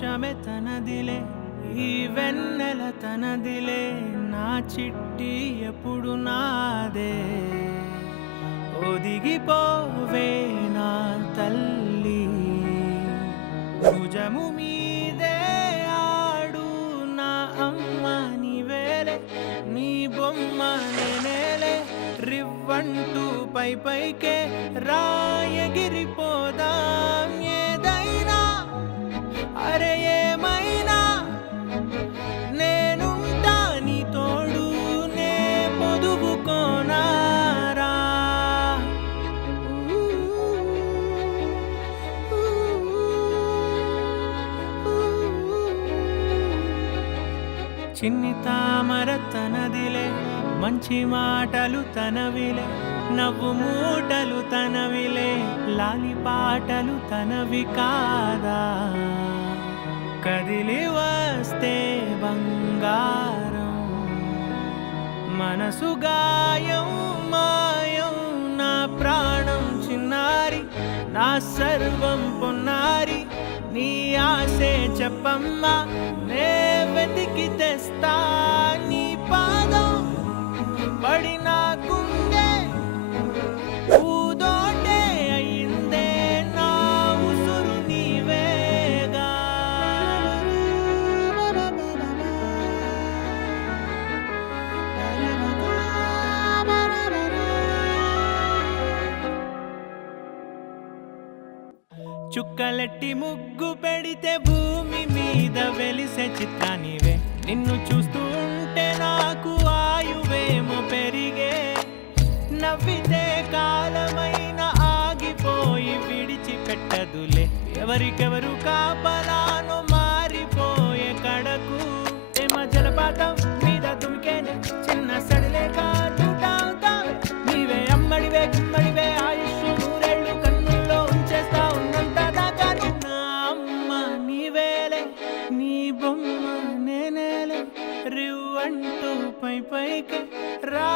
వర్షమే తనదిలే ఈ వెన్నెల తనదిలే నా చిట్టి ఎప్పుడు నాదే ఒదిగిపోవే నా తల్లి భుజము మీదే ఆడు నా అమ్మ నీవేలే నీ బొమ్మ నేనేలే రివ్వంటూ పై పైకే రాయగిరిపోదాం ఏదైనా అరే ఏమైనా నేనుంటా నీ తోడు నే పొదుగుకోనారా చిన్ని తామర తనదిలే మంచి మాటలు తనవిలే నవ్వు మూటలు తనవిలే లాలి పాటలు తనవి కాదా కదిలి వస్తే బంగారం మనసు గాయం మాయం నా ప్రాణం చిన్నారి నా సర్వం పొన్నారి నీ ఆశే చెప్పమ్మా నే వెతికి తెస్తా నీ పాదం పడి నాకుందే ఊదోటే అయిందే నా ఉసురు నీవేగా చుక్కలెట్టి ముగ్గు పెడితే భూమి మీద వెలిసే చిత్రానివే నిన్ను చూస్తూ ఉంటే నాకు ఆయువేమో పెరిగే నవ్వితే కాలమైన ఆగిపోయి విడిచిపెట్టదులే ఎవరికెవరు కాపలానో మారిపోయే కడకు ఏమ జలపాతం మీద తుమికేనే చిన్న సడిలే కాదుతావుతావే నీవే అమ్మడివే గుమ్మడివే ఆయుష్ నూరేళ్ళు కన్నుల్లో ఉంచేస్తా ఉన్నంత దాకా నా అమ్మ నీవేలే నీ బొమ్మ నేనేలే రివ్వంటూ పై పైకి రా